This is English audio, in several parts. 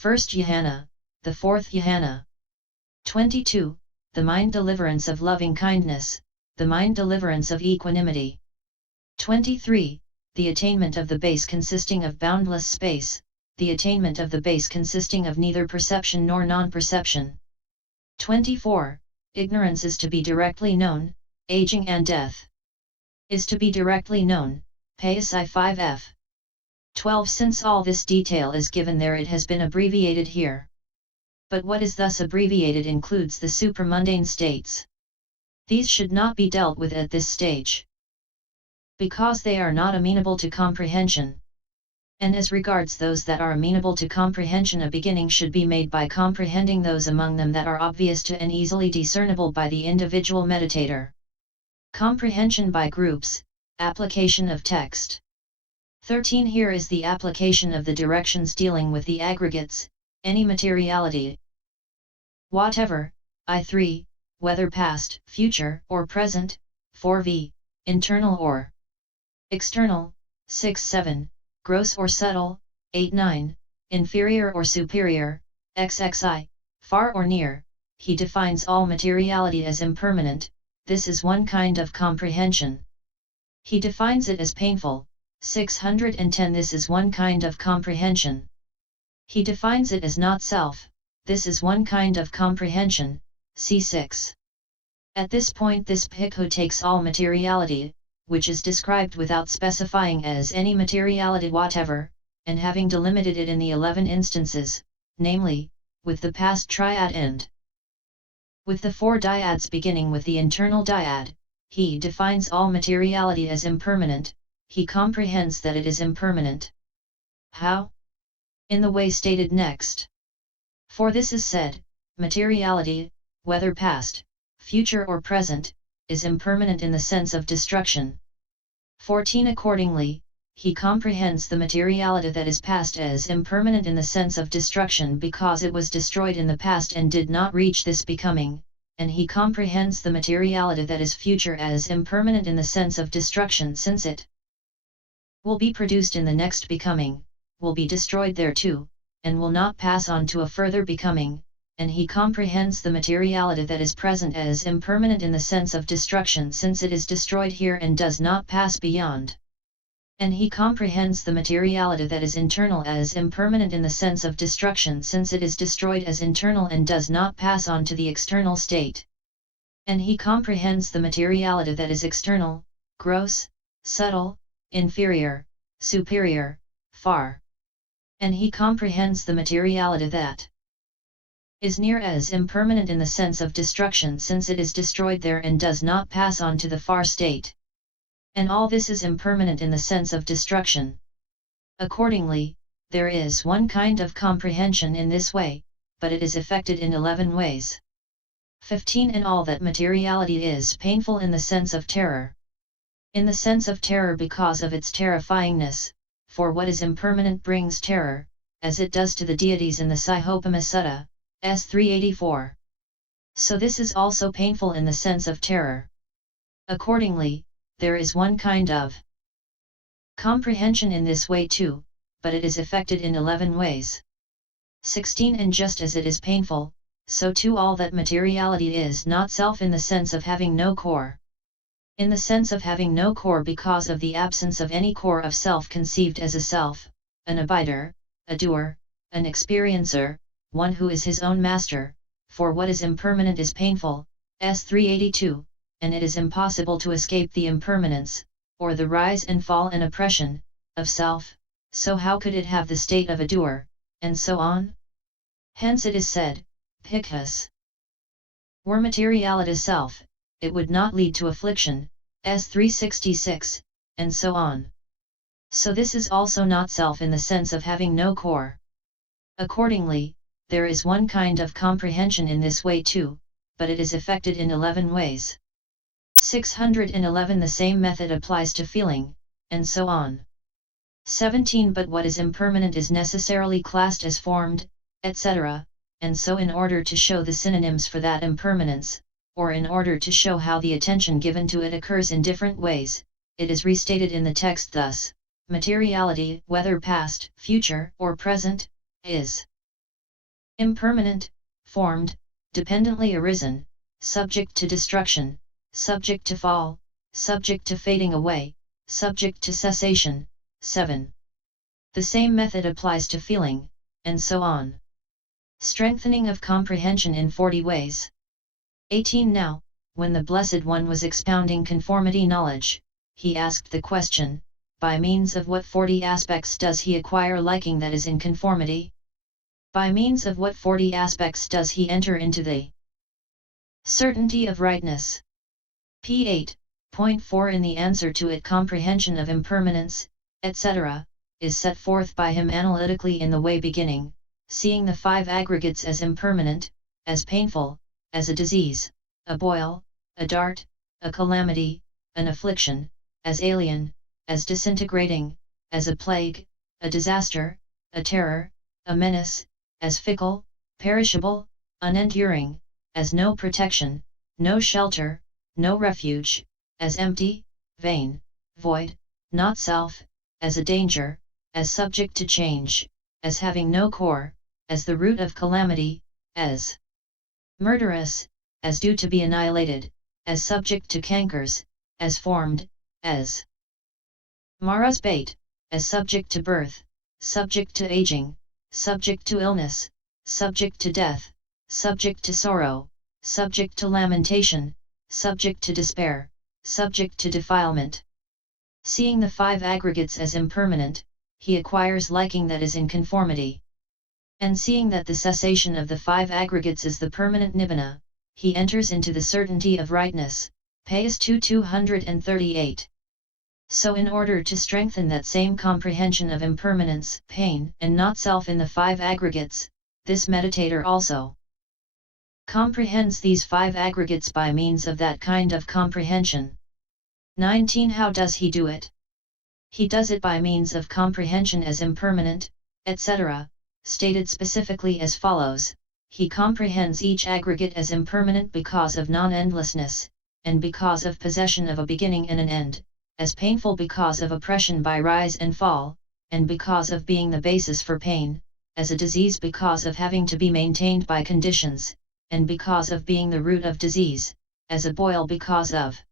first jhana, the fourth jhana. 22. The mind deliverance of loving kindness, the mind deliverance of equanimity. 23. The attainment of the base consisting of boundless space, the attainment of the base consisting of neither perception nor non-perception. 24. Ignorance is to be directly known, aging and death. Is to be directly known, PSI 5F. 12. Since all this detail is given there, it has been abbreviated here. But what is thus abbreviated includes the supramundane states. These should not be dealt with at this stage, because they are not amenable to comprehension. And as regards those that are amenable to comprehension, a beginning should be made by comprehending those among them that are obvious to and easily discernible by the individual meditator. Comprehension by groups, application of text. 13. Here is the application of the directions dealing with the aggregates, any materiality. Whatever, I3, whether past, future, or present, 4v, internal or external, 6-7, gross or subtle, 8-9, inferior or superior, xxi, far or near, he defines all materiality as impermanent. This is one kind of comprehension. He defines it as painful, 610. This is one kind of comprehension. He defines it as not self. This is one kind of comprehension, c6. At this point this Bhikkhu takes all materiality, which is described without specifying as any materiality whatever, and having delimited it in the 11 instances, namely, with the past triad end. With the 4 dyads beginning with the internal dyad, he defines all materiality as impermanent. He comprehends that it is impermanent. How? In the way stated next. For this is said, materiality, whether past, future or present, is impermanent in the sense of destruction. 14. Accordingly, he comprehends the materiality that is past as impermanent in the sense of destruction because it was destroyed in the past and did not reach this becoming, and he comprehends the materiality that is future as impermanent in the sense of destruction since it will be produced in the next becoming, will be destroyed there too, and will not pass on to a further becoming, and he comprehends the materiality that is present as impermanent in the sense of destruction since it is destroyed here and does not pass beyond. And he comprehends the materiality that is internal as impermanent in the sense of destruction since it is destroyed as internal and does not pass on to the external state. And he comprehends the materiality that is external, gross, subtle, inferior, superior, far. And he comprehends the materiality that is near as impermanent in the sense of destruction since it is destroyed there and does not pass on to the far state. And all this is impermanent in the sense of destruction. Accordingly, there is one kind of comprehension in this way, but it is effected in 11 ways. 15. In all that materiality is painful in the sense of terror. In the sense of terror because of its terrifyingness, for what is impermanent brings terror, as it does to the deities in the Sihopama Sutta, S384. So this is also painful in the sense of terror. Accordingly, there is one kind of comprehension in this way too, but it is effected in 11 ways. 16. And just as it is painful, so too all that materiality is not self in the sense of having no core. In the sense of having no core because of the absence of any core of self conceived as a self, an abider, a doer, an experiencer, one who is his own master, for what is impermanent is painful, S382, and it is impossible to escape the impermanence, or the rise and fall and oppression, of self, so how could it have the state of a doer, and so on? Hence it is said, Bhikkhus, were materiality self, it would not lead to affliction, S366, and so on. So this is also not self in the sense of having no core. Accordingly, there is one kind of comprehension in this way too, but it is effected in 11 ways. 611. The same method applies to feeling, and so on. 17. But what is impermanent is necessarily classed as formed, etc., and so in order to show the synonyms for that impermanence, or in order to show how the attention given to it occurs in different ways, it is restated in the text thus: materiality, whether past, future, or present, is impermanent, formed, dependently arisen, subject to destruction, subject to fall, subject to fading away, subject to cessation. 7. The same method applies to feeling, and so on. Strengthening of comprehension in 40 ways. 18. Now, when the Blessed One was expounding conformity knowledge, he asked the question, by means of what 40 aspects does he acquire liking that is in conformity? By means of what 40 aspects does he enter into the certainty of rightness? p. 8.4 In the answer to it, comprehension of impermanence, etc., is set forth by him analytically in the way beginning, seeing the 5 aggregates as impermanent, as painful, as a disease, a boil, a dart, a calamity, an affliction, as alien, as disintegrating, as a plague, a disaster, a terror, a menace, as fickle, perishable, unenduring, as no protection, no shelter, no refuge, as empty, vain, void, not self, as a danger, as subject to change, as having no core, as the root of calamity, as murderous, as due to be annihilated, as subject to cankers, as formed, as Mara's bait, as subject to birth, subject to aging, subject to illness, subject to death, subject to sorrow, subject to lamentation, subject to despair, subject to defilement. Seeing the 5 aggregates as impermanent, he acquires liking that is in conformity. And seeing that the cessation of the 5 aggregates is the permanent nibbana, he enters into the certainty of rightness. Page 238. So in order to strengthen that same comprehension of impermanence, pain, and not self in the 5 aggregates, this meditator also comprehends these 5 aggregates by means of that kind of comprehension. 19. How does he do it? He does it by means of comprehension as impermanent, etc., stated specifically as follows. He comprehends each aggregate as impermanent because of non-endlessness, and because of possession of a beginning and an end, as painful because of oppression by rise and fall, and because of being the basis for pain, as a disease because of having to be maintained by conditions, and because of being the root of disease, as a boil because of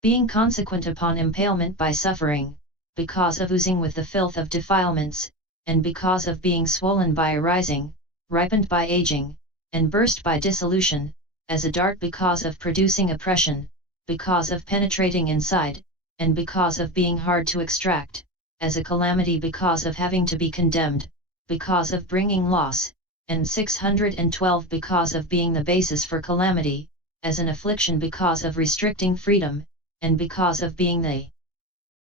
being consequent upon impalement by suffering, because of oozing with the filth of defilements, and because of being swollen by arising, ripened by aging, and burst by dissolution, as a dart because of producing oppression, because of penetrating inside, and because of being hard to extract, as a calamity because of having to be condemned, because of bringing loss, and 612 because of being the basis for calamity, as an affliction because of restricting freedom, and because of being the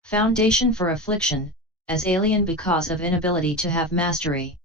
foundation for affliction, as alien because of inability to have mastery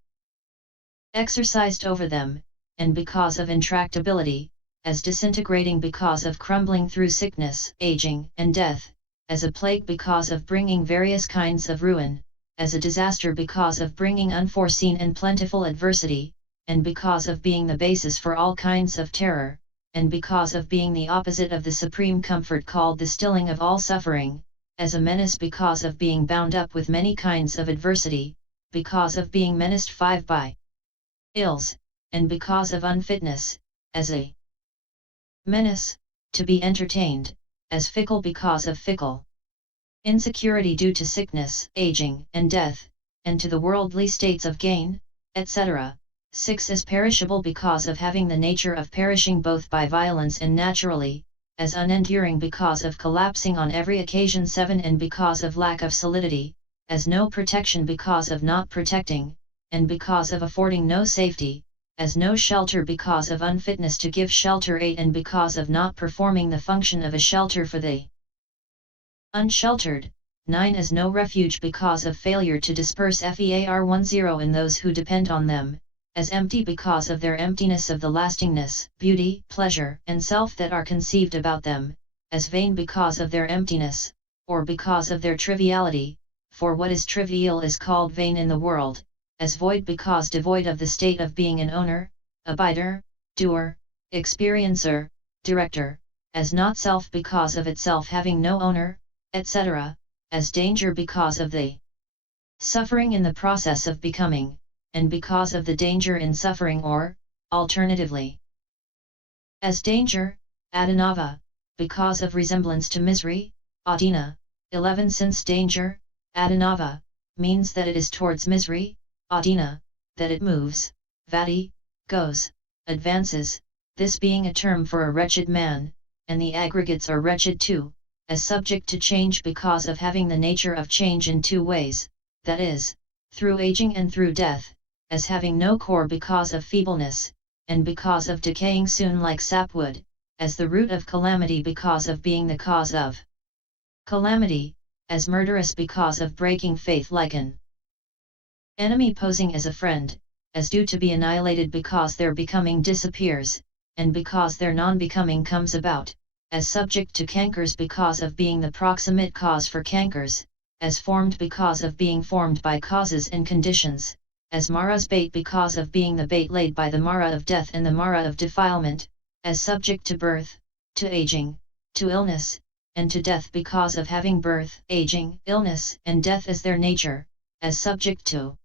exercised over them, and because of intractability, as disintegrating because of crumbling through sickness, aging, and death, as a plague because of bringing various kinds of ruin, as a disaster because of bringing unforeseen and plentiful adversity, and because of being the basis for all kinds of terror, and because of being the opposite of the supreme comfort called the stilling of all suffering, as a menace because of being bound up with many kinds of adversity, because of being menaced 5 by ills, and because of unfitness, as a menace, to be entertained, as fickle because of fickle insecurity due to sickness, aging, and death, and to the worldly states of gain, etc. 6 as perishable because of having the nature of perishing both by violence and naturally, as unenduring because of collapsing on every occasion. 7 and because of lack of solidity, as no protection because of not protecting, and because of affording no safety, as no shelter because of unfitness to give shelter. 8 and because of not performing the function of a shelter for the unsheltered. 9 as no refuge because of failure to disperse fear10 in those who depend on them, as empty because of their emptiness of the lastingness, beauty, pleasure, and self that are conceived about them, as vain because of their emptiness, or because of their triviality, for what is trivial is called vain in the world, as void because devoid of the state of being an owner, abider, doer, experiencer, director, as not self because of itself having no owner, etc., as danger because of the suffering in the process of becoming, and because of the danger in suffering, or, alternatively, as danger, adinava, because of resemblance to misery, adina. 11 Since danger, adinava, means that it is towards misery, adina, that it moves, vati, goes, advances, this being a term for a wretched man, and the aggregates are wretched too, as subject to change because of having the nature of change in two ways, that is, through aging and through death, as having no core because of feebleness, and because of decaying soon like sapwood, as the root of calamity because of being the cause of calamity, as murderous because of breaking faith like an enemy posing as a friend, as due to be annihilated because their becoming disappears, and because their non-becoming comes about, as subject to cankers because of being the proximate cause for cankers, as formed because of being formed by causes and conditions, as Mara's bait because of being the bait laid by the Mara of death and the Mara of defilement, as subject to birth, to aging, to illness, and to death because of having birth, aging, illness, and death as their nature, as subject to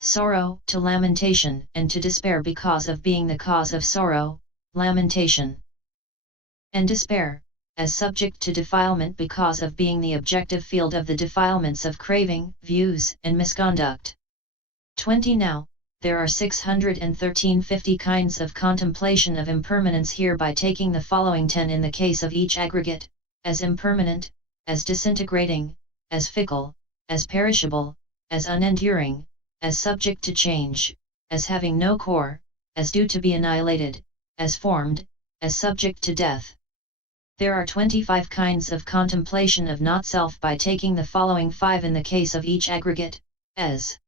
sorrow, to lamentation, and to despair because of being the cause of sorrow, lamentation, and despair, as subject to defilement because of being the objective field of the defilements of craving, views, and misconduct. 20 Now, there are 613 kinds of contemplation of impermanence here by taking the following 10 in the case of each aggregate, as impermanent, as disintegrating, as fickle, as perishable, as unenduring, as subject to change, as having no core, as due to be annihilated, as formed, as subject to death. There are 25 kinds of contemplation of not-self by taking the following 5 in the case of each aggregate, as